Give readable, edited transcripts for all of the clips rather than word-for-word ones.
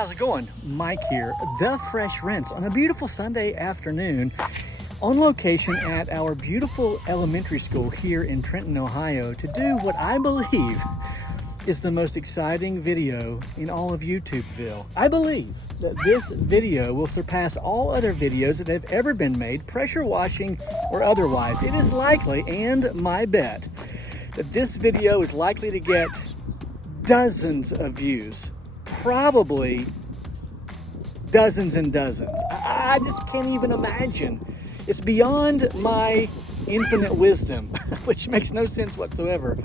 how's it going? Mike here, The Fresh Rinse, on a beautiful Sunday afternoon on location at our beautiful elementary school here in Trenton, Ohio, to do what I believe is the most exciting video in all of YouTubeville. I believe that this video will surpass all other videos that have ever been made, pressure washing or otherwise. It is likely, and my bet, that this video is likely to get dozens of views. Probably dozens and dozens. I just can't even imagine. It's beyond my infinite wisdom, which makes no sense whatsoever,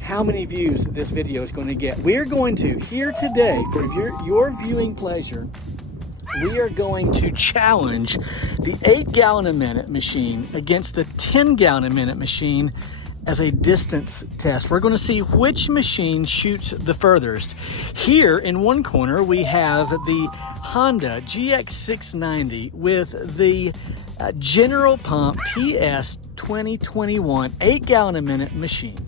how many views this video is going to get. We're going to, here today, for your viewing pleasure, we are going to challenge the 8-gallon-a-minute machine against the 10-gallon-a-minute machine as a distance test. We're going to see which machine shoots the furthest. Here in one corner we have the Honda GX690 with the General Pump TS 2021 8-gallon-a-minute machine,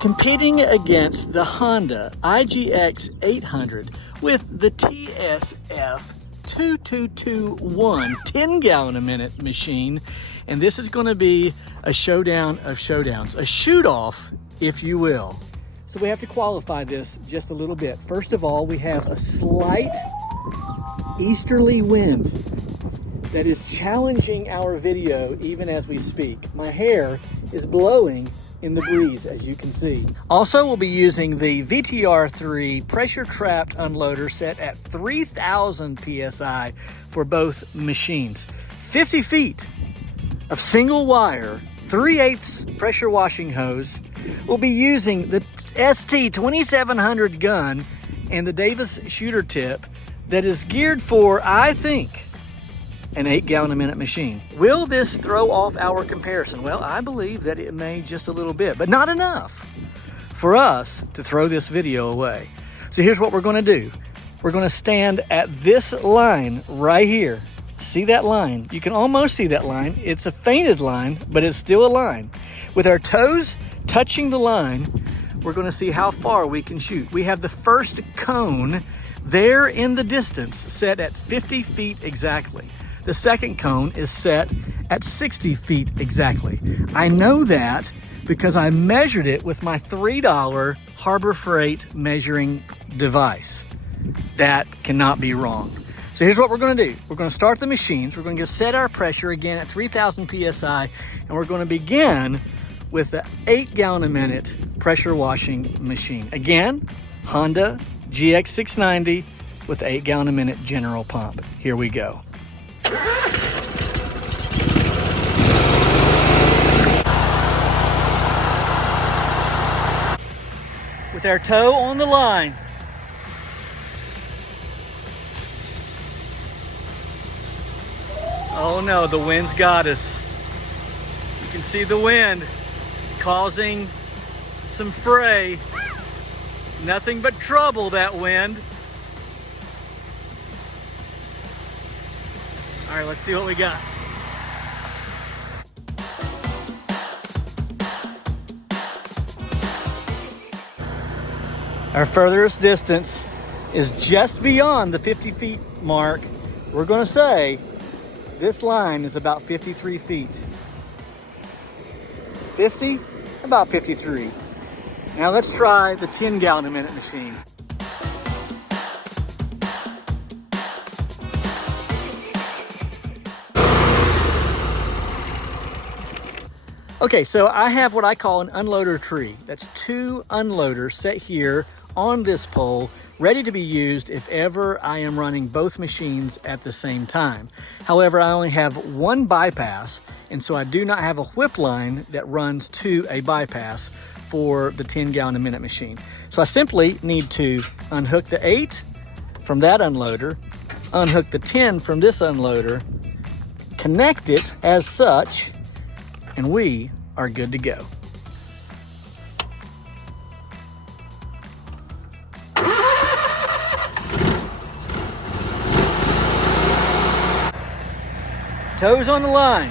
competing against the Honda IGX 800 with the TSF 2221 10-gallon-a-minute machine. And this is going to be a showdown of showdowns, a shoot-off, if you will. So we have to qualify this just a little bit. First of all, we have a slight easterly wind that is challenging our video even as we speak. My hair is blowing in the breeze, as you can see. Also, we'll be using the VTR3 pressure-trapped unloader set at 3,000 PSI for both machines. 50 feet of single wire, 3/8 pressure washing hose. We'll be using the ST2700 gun and the Davis shooter tip that is geared for, I think, an 8-gallon-a-minute machine. Will this throw off our comparison? Well, I believe that it may just a little bit, but not enough for us to throw this video away. So here's what we're going to do. We're going to stand at this line right here. See that line? You can almost see that line. It's a fainted line, but it's still a line. With our toes touching the line, we're going to see how far we can shoot. We have the first cone there in the distance set at 50 feet exactly. The second cone is set at 60 feet exactly. I know that because I measured it with my $3 Harbor Freight measuring device. That cannot be wrong. So here's what we're going to do. We're going to start the machines. We're going to set our pressure again at 3,000 PSI, and we're going to begin with the 8-gallon-a-minute pressure washing machine. Again, Honda GX690 with 8-gallon-a-minute general pump. Here we go. With our toe on the line. Oh no, the wind's got us. You can see the wind. It's causing some fray. Nothing but trouble, that wind. All right, let's see what we got. Our furthest distance is just beyond the 50 feet mark. We're going to say this line is about 53 feet. 50? About 53. Now let's try the 10-gallon-a-minute machine. Okay, so I have what I call an unloader tree. That's 2 unloaders set here on this pole, ready to be used if ever I am running both machines at the same time. However, I only have one bypass, and so I do not have a whip line that runs to a bypass for the 10-gallon-a-minute machine. So I simply need to unhook the 8 from that unloader, unhook the 10 from this unloader, connect it as such, and we are good to go. Toes on the line.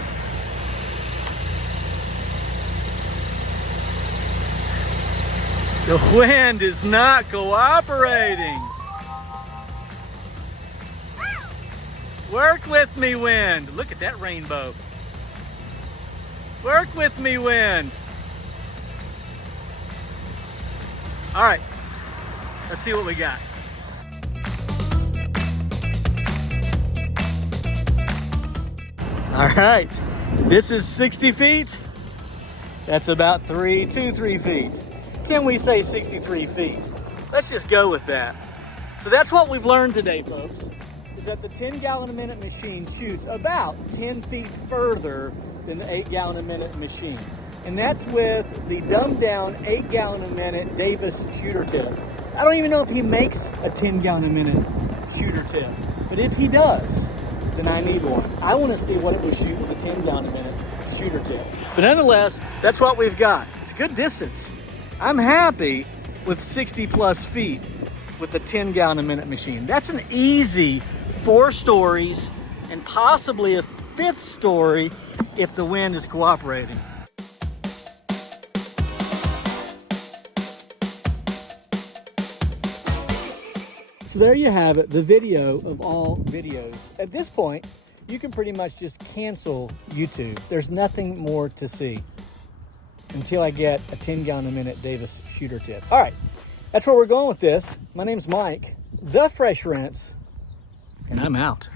The wind is not cooperating. Work with me, wind. Look at that rainbow. Work with me, wind. All right, let's see what we got. All right, this is 60 feet. That's about 3 feet. Can we say 63 feet? Let's just go with that. So that's what we've learned today, folks, is that the 10-gallon-a-minute machine shoots about 10 feet further than the 8-gallon-a-minute machine. And that's with the dumbed-down 8-gallon-a-minute Davis shooter tip. I don't even know if he makes a 10-gallon-a-minute shooter tip, but if he does, then I need one. I want to see what it would shoot with a 10-gallon-a-minute shooter tip. But nonetheless, that's what we've got. It's a good distance. I'm happy with 60 plus feet with the 10-gallon-a-minute machine. That's an easy 4 stories and possibly a 5th story if the wind is cooperating. So there you have it, the video of all videos. At this point, you can pretty much just cancel YouTube. There's nothing more to see until I get a 10-gallon-a-minute Davis shooter tip. All right, that's where we're going with this. My name's Mike, the Fresh Rinse, and I'm out.